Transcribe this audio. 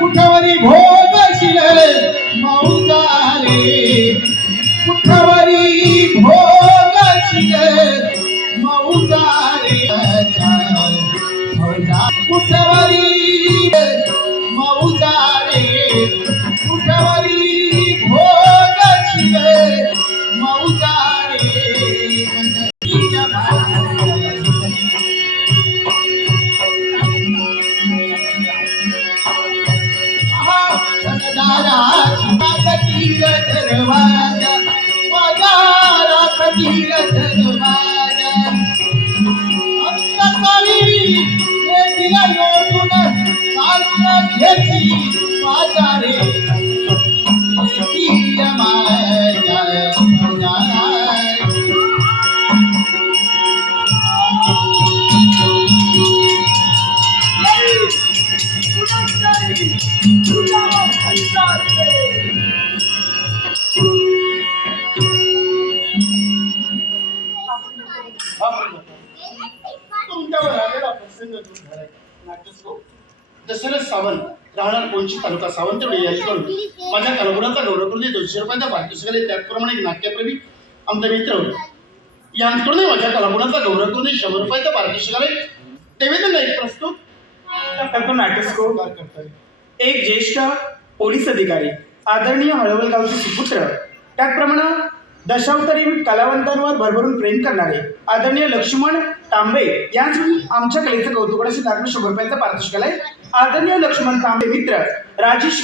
कुठवरी भोग शिले मौजारे कुठवरी भोग शिले मौजारे कुठवरी मौजारे कुठवरी भोग शिले मौजारे दरवाजा बाजारा कटील दरवाजा अंतकाली दिला लोटून काढून घेतली बाजारे कटील माझ्या तुमच्यावर आलेला प्रसंग दशरथ सावंत राहणार कोणची तालुका सावंतवाडी या ठिकाणी माझ्या कलागुणाचा गौरव करून 200 रुपयांचा पारितोषिक त्याचप्रमाणे एक नाट्यप्रेमी आमचे मित्र यांच्याकडून माझ्या कलागुणाचा गौरव करून 100 रुपयांचा पारितोषिक तेव्हा एक प्रस्तुत नाट्यस्कोप एक ज्येष्ठ पोलीस अधिकारी आदरणीय हळवल गावचे सुपुत्र त्याचप्रमाणे दशावतारी कलावंतांवर भरभरून प्रेम करणारे आदरणीय लक्ष्मण तांबे यांनी आमच्या कलेचं कौतुक असे 100 रुपयांचा पारितोषिक आदरणीय लक्ष्मण तांबे मित्र राजेश